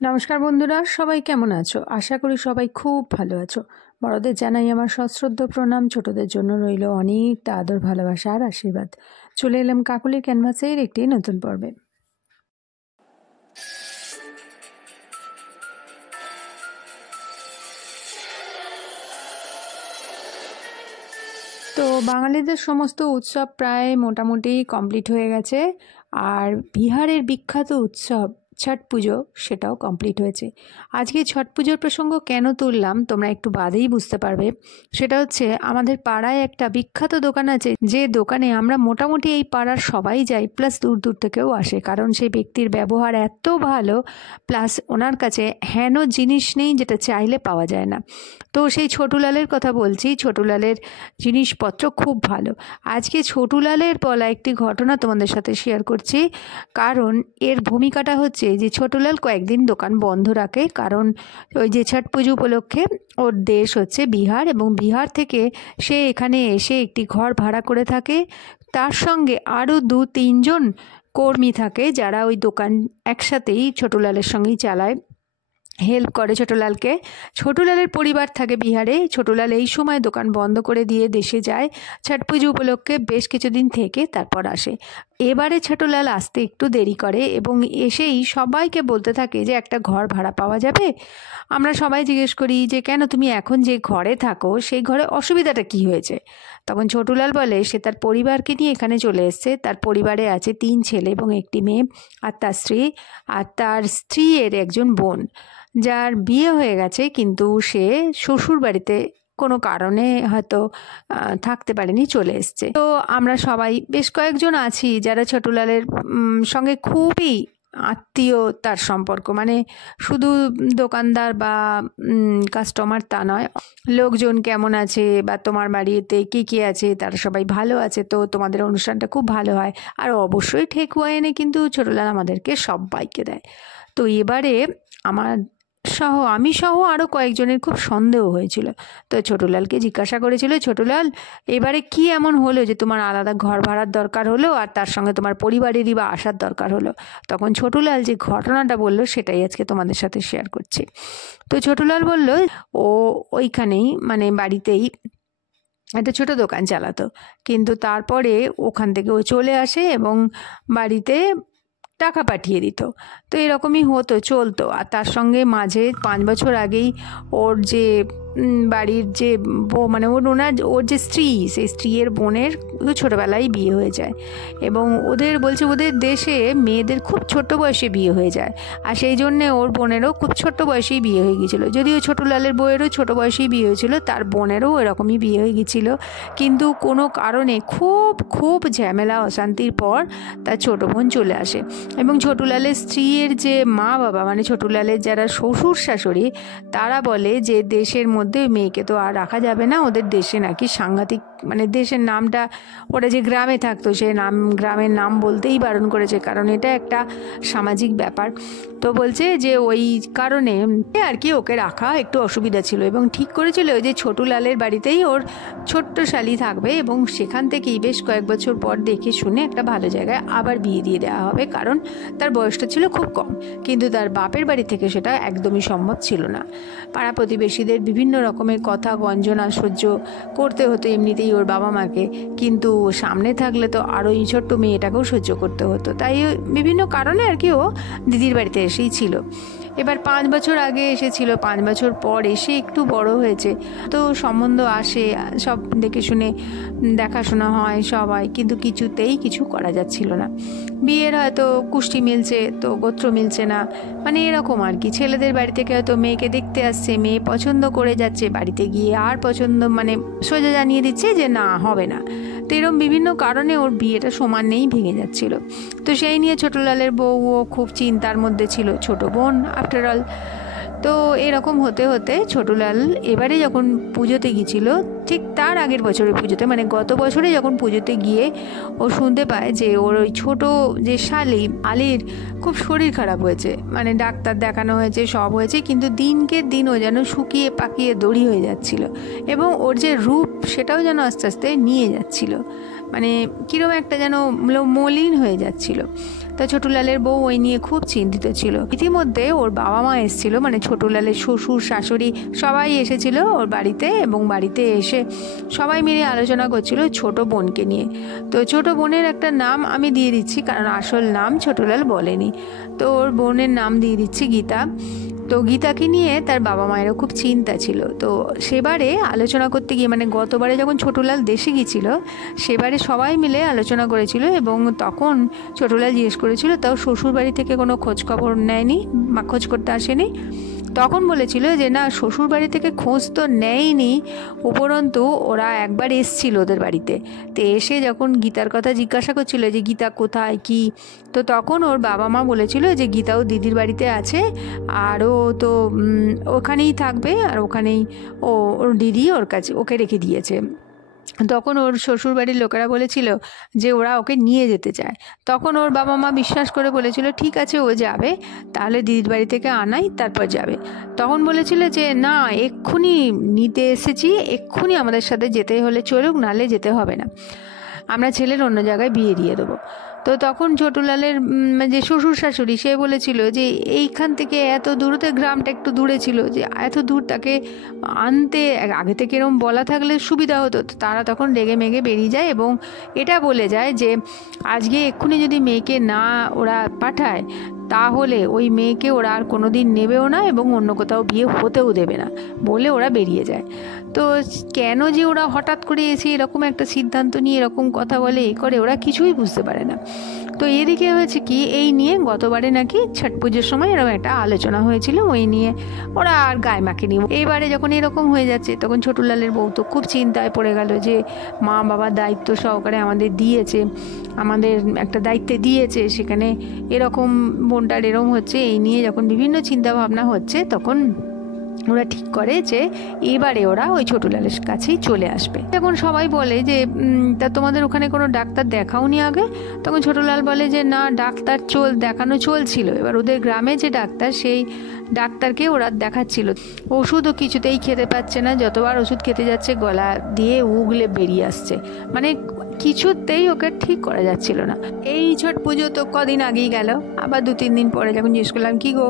নমস্কার বন্ধুরা, সবাই কেমন আছো? আশা করি সবাই খুব ভালো আছো। বড়দের জানাই আমার সশ্রদ্ধ প্রণাম, ছোটদের জন্য রইল অনেকটা আদর, ভালোবাসা আর আশীর্বাদ। চলে এলাম কাকলির ক্যানভাসের একটি নতুন পর্বে। তো বাঙালিদের সমস্ত উৎসব প্রায় মোটামুটি কমপ্লিট হয়ে গেছে, আর বিহারের বিখ্যাত উৎসব ছট পুজো সেটাও কমপ্লিট হয়েছে। আজকে ছট পুজোর প্রসঙ্গ কেন তুললাম তোমরা একটু বাদেই বুঝতে পারবে। সেটা হচ্ছে, আমাদের পাড়ায় একটা বিখ্যাত দোকান আছে, যে দোকানে আমরা মোটামুটি এই পাড়ার সবাই যাই, প্লাস দূর দূর থেকেও আসে, কারণ সেই ব্যক্তির ব্যবহার এত ভালো, প্লাস ওনার কাছে হেন জিনিস নেই যেটা চাইলে পাওয়া যায় না। তো সেই ছোটুলালের কথা বলছি, ছোটুলালের জিনিসপত্র খুব ভালো। আজকে ছোটুলালের বলা একটি ঘটনা তোমাদের সাথে শেয়ার করছি, কারণ এর ভূমিকাটা হচ্ছে যে ছোটুলাল কয়েকদিন দোকান বন্ধ রাখে, কারণ ওই যে ছট পুজো উপলক্ষে ওর দেশ হচ্ছে বিহার, এবং বিহার থেকে সে এখানে এসে একটি ঘর ভাড়া করে থাকে। তার সঙ্গে আরও 2-3 জন কর্মী থাকে, যারা ওই দোকান একসাথেই ছোটুলালের সঙ্গেই চালায়, হেল্প করে ছোটুলালকে। ছোটুলালের পরিবার থাকে বিহারে। ছোটুলাল এই সময় দোকান বন্ধ করে দিয়ে দেশে যায়, ছট পুজো উপলক্ষে বেশ কিছুদিন থেকে তারপর আসে। এবারে ছোটুলাল আসতে একটু দেরি করে এবং এসেই সবাইকে বলতে থাকে যে একটা ঘর ভাড়া পাওয়া যাবে। আমরা সবাই জিজ্ঞেস করি যে কেন, তুমি এখন যে ঘরে থাকো সেই ঘরে অসুবিধাটা কি হয়েছে? তখন ছোটুলাল বলে সে তার পরিবারকে নিয়ে এখানে চলে এসছে। তার পরিবারে আছে 3 ছেলে এবং একটি মেয়ে, আর তার স্ত্রী, আর তার স্ত্রীর একজন বোন, যার বিয়ে হয়ে গেছে, কিন্তু সে শ্বশুর বাড়িতে কোনো কারণে হয়তো থাকতে পারেনি, চলে এসছে। তো আমরা সবাই বেশ কয়েকজন আছি যারা ছোটুলালের সঙ্গে খুবই আত্মীয়তার সম্পর্ক, মানে শুধু দোকানদার বা কাস্টমার তা নয়, লোকজন কেমন আছে বা তোমার বাড়িতে কে কে আছে, তারা সবাই ভালো আছে, তো তোমাদের অনুষ্ঠানটা খুব ভালো হয়। আর অবশ্যই ঠেকুয়া এনে কিন্তু ছোটুলাল আমাদেরকে সবাইকে দেয়। তো এবারে আমি সহ আরও কয়েকজনের খুব সন্দেহ হয়েছিল। তো ছোটুলালকে জিজ্ঞাসা করেছিল, ছোটুলাল এবারে কি এমন হলো যে তোমার আলাদা ঘর ভাড়ার দরকার হলো, আর তার সঙ্গে তোমার পরিবারেরই বা আসার দরকার হলো? তখন ছোটুলাল যে ঘটনাটা বলল সেটাই আজকে তোমাদের সাথে শেয়ার করছি। তো ছোটুলাল বলল ও ওইখানেই, মানে বাড়িতেই একটা ছোট দোকান চালাতো, কিন্তু তারপরে ওখান থেকে ও চলে আসে এবং বাড়িতে টাকা পাঠিয়ে দিত। তো এরকমই হতো, চলতো। আর তার সঙ্গে মাঝে 5 বছর আগেই ওর যে বাড়ির যে মানে ওর যে স্ত্রী, সেই স্ত্রীর বোনের ছোটোবেলায় বিয়ে হয়ে যায়, এবং ওদের দেশে মেয়েদের খুব ছোট্ট বয়সে বিয়ে হয়ে যায়, আর সেই জন্যে ওর বোনেরও খুব ছোট্ট বয়সেই বিয়ে হয়ে গিয়েছিলো। যদিও ছোটুলালের বউয়েরও ছোট বয়সেই বিয়ে হয়েছিল, তার বোনেরও এরকমই বিয়ে হয়ে গিয়েছিল, কিন্তু কোনো কারণে খুব খুব ঝামেলা অশান্তির পর তার ছোটো বোন চলে আসে, এবং ছোটুলালের স্ত্রীর যে মা বাবা, মানে ছোটুলালের যারা শ্বশুর শাশুড়ি, তারা বলে যে দেশের মধ্যে মেয়েকে তো আর রাখা যাবে না, ওদের দেশে নাকি সাংঘাতিক, মানে দেশের নামটা, ওরা যে গ্রামে থাকতো সে গ্রামের নাম বলতেই বারণ করেছে, কারণ এটা একটা সামাজিক ব্যাপার। তো বলছে যে ওই কারণে আর কি ওকে রাখা একটু অসুবিধা ছিল, এবং ঠিক করেছিল যে ছোটুলালের বাড়িতেই ওর ছোট্ট শালি থাকবে, এবং সেখান থেকেই বেশ কয়েক বছর পর দেখে শুনে একটা ভালো জায়গায় আবার বিয়ে দিয়ে দেওয়া হবে, কারণ তার বয়সটা ছিল খুব কম। কিন্তু তার বাপের বাড়ি থেকে সেটা একদমই সম্ভব ছিল না। পাড়া প্রতিবেশীদের বিভিন্ন রকমের কথা গঞ্জনা সহ্য করতে হতো এমনিতেই ওর বাবা মাকে, কিন্তু সামনে থাকলে তো আরও এই ছোট্ট মেয়েটাকেও সহ্য করতে হতো। তাই বিভিন্ন কারণে আর কি ও দিদির বাড়িতে এসেই ছিল। এবার 5 বছর আগে এসেছিল, 5 বছর পর এসে একটু বড় হয়েছে, তো সম্বন্ধ আসে, সব দেখে শুনে দেখাশোনা হয় সবাই, কিন্তু কিছুতেই কিছু করা যাচ্ছিল না। বিয়ের হয়তো কুষ্টি মিলছে তো গোত্র মিলছে না, মানে এরকম আর কি। ছেলেদের বাড়ি থেকে হয়তো মেয়েকে দেখতে আসছে, মেয়ে পছন্দ করে যাচ্ছে, বাড়িতে গিয়ে আর পছন্দ মানে সোজা জানিয়ে দিচ্ছে যে না, হবে না। তো এরকম বিভিন্ন কারণে ওর বিয়েটা সমানেই ভেঙে যাচ্ছিল। তো সেই নিয়ে ছোটুলালের বউও খুব চিন্তার মধ্যে ছিল, ছোট বোন আফটার অল। তো এরকম হতে হতে ছোটুলাল এবারে যখন পুজোতে গিয়েছিল, ঠিক তার আগের বছরের পুজোতে, মানে গত বছরে যখন পুজোতে গিয়ে ও শুনতে পায় যে ওর ওই ছোটো যে শালি আলির খুব শরীর খারাপ হয়েছে, মানে ডাক্তার দেখানো হয়েছে, সব হয়েছে, কিন্তু দিনকে দিন ও যেন শুকিয়ে পাকিয়ে দড়ি হয়ে যাচ্ছিল, এবং ওর যে রূপ সেটাও যেন আস্তে আস্তে নিয়ে যাচ্ছিল। মানে কীরকম একটা যেন মলিন হয়ে যাচ্ছিল। তা ছোটুলালের বউ ওই নিয়ে খুব চিন্তিত ছিল। ইতিমধ্যে ওর বাবা মা এসেছিল, মানে ছোটুলালের শ্বশুর শাশুড়ি সবাই এসেছিল ওর বাড়িতে, এবং বাড়িতে এসে সবাই মিলে আলোচনা করছিল ছোট বোনকে নিয়ে। তো ছোট বোনের একটা নাম আমি দিয়ে দিচ্ছি, কারণ আসল নাম ছোটুলাল বলেনি। তো ওর বোনের নাম দিয়ে দিচ্ছি গীতা। তো গীতাকে নিয়ে তার বাবা মায়েরও খুব চিন্তা ছিল। তো সেবারে আলোচনা করতে গিয়ে, মানে গতবারে যখন ছোটুলাল দেশে গিয়েছিল সেবারে সবাই মিলে আলোচনা করেছিল, এবং তখন ছোটুলাল জিজ্ঞেস করেছিল তাও শ্বশুর বাড়ি থেকে কোনো খোঁজ খবর নেয়নি বা খোঁজ করতে আসেনি। তখন বলেছিল যে না, শ্বশুর বাড়ি থেকে খোঁজ তো নেয়নি, উপরন্তু ওরা একবার এসছিল ওদের বাড়িতে। তো এসে যখন গীতার কথা জিজ্ঞাসা করছিল যে গীতা কোথায় কি, তো তখন ওর বাবা মা বলেছিল যে গীতাও দিদির বাড়িতে আছে, আর ও তো ওখানেই থাকবে, আর ওখানেই ওর দিদি ওর কাছে ওকে রেখে দিয়েছে। তখন ওর শ্বশুরবাড়ির লোকেরা বলেছিল যে ওরা ওকে নিয়ে যেতে চায়। তখন ওর বাবা মা বিশ্বাস করে বলেছিল ঠিক আছে ও যাবে, তাহলে দিদির বাড়ি থেকে আনাই তারপর যাবে। তখন বলেছিল যে না, এক্ষুনি নিতে এসেছি, এক্ষুনি আমাদের সাথে যেতে হলে চলুক, নালে যেতে হবে না, আমরা ছেলের অন্য জায়গায় বিয়ে দিয়ে দেবো। তো তখন ছোটুলালের যে শ্বশুর শাশুড়ি সে বলেছিল যে এইখান থেকে এত দূরতে, গ্রামটা একটু দূরে ছিল, যে এত দূর তাকে আনতে আগে থেকে এরকম বলা থাকলে সুবিধা হতো। তারা তখন রেগে মেগে বেরিয়ে যায় এবং এটা বলে যায় যে আজকে এক্ষুনি যদি মেয়েকে না ওরা পাঠায় তাহলে ওই মেয়েকে ওরা আর কোনো দিন নেবেও না এবং অন্য কোথাও বিয়ে হতেও দেবে না, বলে ওরা বেরিয়ে যায়। তো কেন যে ওরা হঠাৎ করে এসে এরকম একটা সিদ্ধান্ত নিয়ে এরকম কথা বলে এ করে, ওরা কিছুই বুঝতে পারে না। তো এদিকে হয়েছে কি, এই নিয়ে গতবারে নাকি ছট পুজোর সময় এরকম একটা আলোচনা হয়েছিল, ওই নিয়ে ওরা আর গায়ে মাখেনি। এইবারে যখন এরকম হয়ে যাচ্ছে তখন ছোটুলালের বউ তো খুব চিন্তায় পড়ে গেল যে মা বাবা দায়িত্ব সহকারে আমাদের দিয়েছে, আমাদের একটা দায়িত্বে দিয়েছে, সেখানে এরকম বোনটার এরকম হচ্ছে, এই নিয়ে যখন বিভিন্ন চিন্তা ভাবনা হচ্ছে তখন ওরা ঠিক করে যে এবারে ওরা ওই ছোটুলালের কাছেই চলে আসবে। এখন সবাই বলে যে তা তোমাদের ওখানে কোনো ডাক্তার দেখাওনি আগে? তখন ছোটুলাল বলে যে না, ডাক্তার দেখানো চলছিল, এবার ওদের গ্রামে যে ডাক্তার সেই ডাক্তারকে ওরা দেখাচ্ছিল। ওষুধও কিছুতেই খেতে পাচ্ছে না, যতবার ওষুধ খেতে যাচ্ছে গলা দিয়ে উগলে বেরিয়ে আসছে, মানে কিছুতেই ওকে ঠিক করা যাচ্ছিল না। এই ছট পুজো তো কদিন আগেই গেল, আবার 2-3 দিন পরে যখন জিজ্ঞেস করলাম কী গো,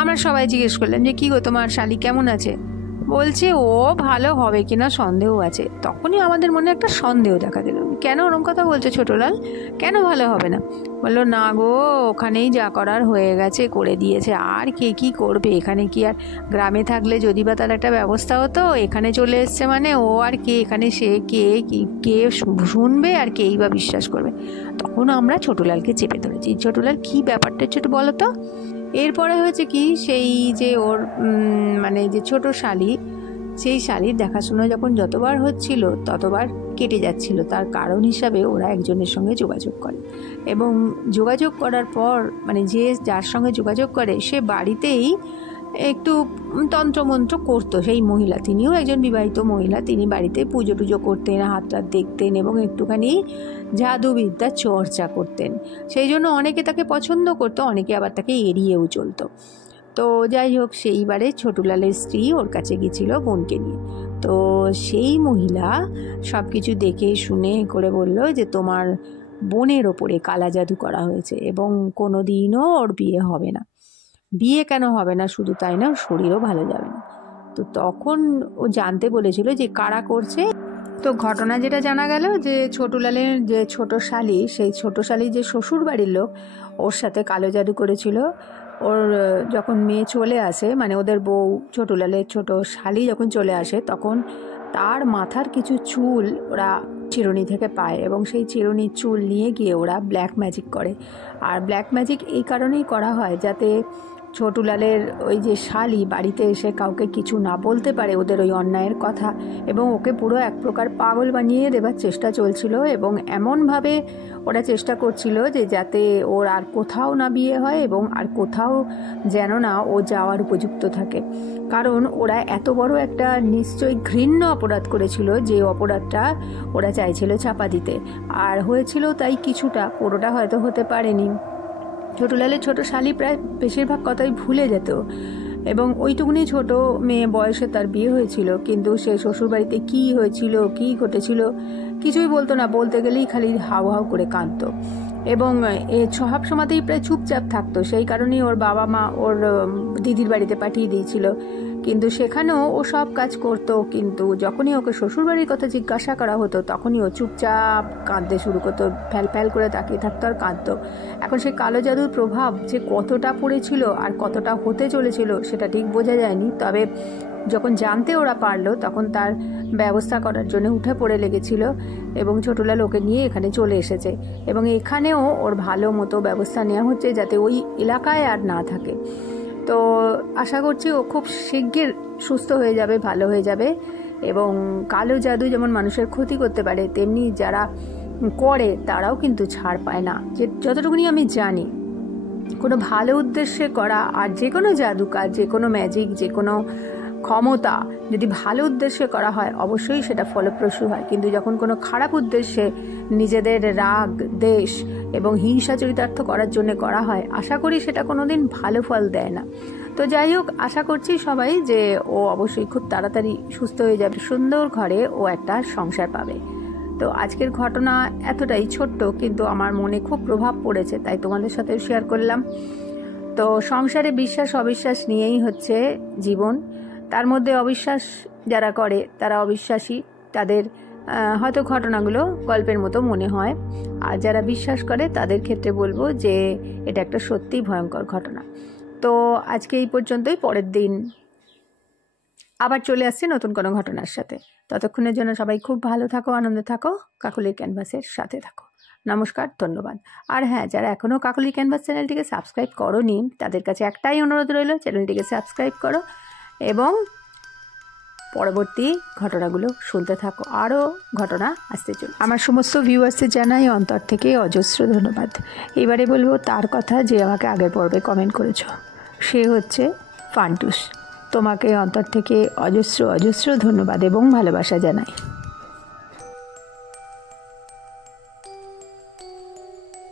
আমরা সবাই জিজ্ঞেস করলাম যে কী গো তোমার শালি কেমন আছে, বলছে ও ভালো হবে কিনা সন্দেহ আছে। তখনই আমাদের মনে একটা সন্দেহ দেখা দিল, কেন ওরম কথা বলছে ছোটলাল, কেন ভালো হবে না? বললো না গো, ওখানেই যা করার হয়ে গেছে করে দিয়েছে, আর কে কী করবে, এখানে কি আর গ্রামে থাকলে যদি বা তার একটা ব্যবস্থা হতো, এখানে চলে এসছে মানে ও আর কে এখানে, সে কে শুনবে আর কেই বা বিশ্বাস করবে। তখন আমরা ছোটলালকে চেপে ধরেছি, ছোটলাল কী ব্যাপারটা ছোট বলো তো। এরপরে হয়েছে কি, সেই যে ওর মানে যে ছোট শালি, সেই শালির দেখাশোনা যখন যতবার হচ্ছিল ততবার কেটে যাচ্ছিল। তার কারণ হিসাবে ওরা একজনের সঙ্গে যোগাযোগ করে, এবং যোগাযোগ করার পর মানে যার সঙ্গে যোগাযোগ করে সে বাড়িতেই একটু তন্ত্রমন্ত্র করতো। সেই মহিলা, তিনিও একজন বিবাহিত মহিলা, তিনি বাড়িতে পুজো টুজো করতেন, হাত টাত দেখতেন এবং একটুখানি জাদুবিদ্যা চর্চা করতেন। সেই জন্য অনেকে তাকে পছন্দ করতো, অনেকে আবার তাকে এড়িয়েও চলতো। তো যাই হোক, সেইবারে ছোটুলালের স্ত্রী ওর কাছে গিয়েছিল বোনকে নিয়ে। তো সেই মহিলা সব কিছু দেখে শুনে করে বলল যে তোমার বোনের ওপরে কালা জাদু করা হয়েছে এবং কোনো দিনও ওর বিয়ে হবে না। বিয়ে কেন হবে না, শুধু তাই না, শরীরও ভালো যাবে না। তো তখন ও জানতে বলেছিল যে কারা করছে। তো ঘটনা যেটা জানা গেল যে ছোটুলালের যে ছোট শালি, সেই ছোট শালির যে শ্বশুর বাড়ির লোক ওর সাথে কালো জাদু করেছিল। ওর যখন মেয়ে চলে আসে, মানে ওদের বউ ছোটুলালের ছোট শালি যখন চলে আসে, তখন তার মাথার কিছু চুল ওরা চিরুনি থেকে পায় এবং সেই চিরুনির চুল নিয়ে গিয়ে ওরা ব্ল্যাক ম্যাজিক করে। আর ব্ল্যাক ম্যাজিক এই কারণেই করা হয় যাতে ছোটুলালের ওই যে শালি বাড়িতে এসে কাউকে কিছু না বলতে পারে ওদের ওই অন্যায়ের কথা, এবং ওকে পুরো এক প্রকার পাগল বানিয়ে দেবার চেষ্টা চলছিল। এবং এমনভাবে ওরা চেষ্টা করছিল যে যাতে ওর আর কোথাও না বিয়ে হয় এবং আর কোথাও যেন না ও যাওয়ার উপযুক্ত থাকে। কারণ ওরা এত বড় একটা নিশ্চয়ই ঘৃণ্য অপরাধ করেছিল, যে অপরাধটা ওরা চাইছিল চাপা দিতে, আর হয়েছিল তাই কিছুটা, পুরোটা হয়তো হতে পারেনি। ছোটুলালের ছোট শালি প্রায় বেশিরভাগ কথাই ভুলে যেত এবং ওইটুকুনি ছোট মেয়ে বয়সে তার বিয়ে হয়েছিল, কিন্তু সে শ্বশুরবাড়িতে কী হয়েছিল, কী ঘটেছিল কিছুই বলতো না, বলতে গেলেই খালি হাউ হাউ করে কাঁদতো এবং এ সব সময়তেই প্রায় চুপচাপ থাকতো। সেই কারণেই ওর বাবা মা ওর দিদির বাড়িতে পাঠিয়ে দিয়েছিল, কিন্তু সেখানেও ও সব কাজ করতো, কিন্তু যখনই ওকে শ্বশুরবাড়ির কথা জিজ্ঞাসা করা হতো তখনই ও চুপচাপ কাঁদতে শুরু করতো, ফ্যাল ফ্যাল করে তাকিয়ে থাকতো আর কাঁদতো। এখন সেই কালো জাদুর প্রভাব যে কতটা পড়েছিল আর কতটা হতে চলেছিল সেটা ঠিক বোঝা যায়নি, তবে যখন জানতে ওরা পারলো তখন তার ব্যবস্থা করার জন্য উঠে পড়ে লেগেছিল এবং ছোটলাল ওকে নিয়ে এখানে চলে এসেছে এবং এখানেও ওর ভালো মতো ব্যবস্থা নেওয়া হচ্ছে যাতে ওই এলাকায় আর না থাকে। তো আশা করছি ও খুব শিগগির সুস্থ হয়ে যাবে, ভালো হয়ে যাবে। এবং কালো জাদু যেমন মানুষের ক্ষতি করতে পারে, তেমনি যারা করে তারাও কিন্তু ছাড় পায় না। যে যতটুকুনি আমি জানি, কোনো ভালো উদ্দেশ্যে করা আর যে কোনো জাদু কাজ, যে কোনো ম্যাজিক, যে কোনো ক্ষমতা যদি ভালো উদ্দেশ্যে করা হয় অবশ্যই সেটা ফলপ্রসূ হয়, কিন্তু যখন কোনো খারাপ উদ্দেশ্যে নিজেদের রাগ, দেশ এবং হিংসা চরিতার্থ করার জন্য করা হয়, আশা করি সেটা কোনোদিন ভালো ফল দেয় না। তো যাই হোক, আশা করছি সবাই যে ও অবশ্যই খুব তাড়াতাড়ি সুস্থ হয়ে যাবে, সুন্দর ঘরে ও একটা সংসার পাবে। তো আজকের ঘটনা এতটাই ছোট্ট, কিন্তু আমার মনে খুব প্রভাব পড়েছে, তাই তোমাদের সাথে শেয়ার করলাম। তো সংসারে বিশ্বাস অবিশ্বাস নিয়েই হচ্ছে জীবন। তার মধ্যে অবিশ্বাস যারা করে তারা অবিশ্বাসী, তাদের হয়তো ঘটনাগুলো গল্পের মতো মনে হয়, আর যারা বিশ্বাস করে তাদের ক্ষেত্রে বলবো যে এটা একটা সত্যিই ভয়ঙ্কর ঘটনা। তো আজকে এই পর্যন্তই, পরের দিন আবার চলে আসছে নতুন কোনো ঘটনার সাথে। ততক্ষণের জন্য সবাই খুব ভালো থাকো, আনন্দে থাকো, কাকলির ক্যানভাসের সাথে থাকো। নমস্কার, ধন্যবাদ। আর হ্যাঁ, যারা এখনও কাকলির ক্যানভাস চ্যানেলটিকে সাবস্ক্রাইব করোনি তাদের কাছে একটাই অনুরোধ রইল, চ্যানেলটিকে সাবস্ক্রাইব করো এবং পরবর্তী ঘটনাগুলো শুনতে থাকো। আরও ঘটনা আসতে চলে। আমার সমস্ত ভিউয়ার্সদের জানাই অন্তর থেকে অজস্র ধন্যবাদ। এবারে বলবো তার কথা যে আমাকে আগের পর্বে কমেন্ট করেছ, সে হচ্ছে ফান্টুস। তোমাকে অন্তর থেকে অজস্র অজস্র ধন্যবাদ এবং ভালোবাসা জানাই।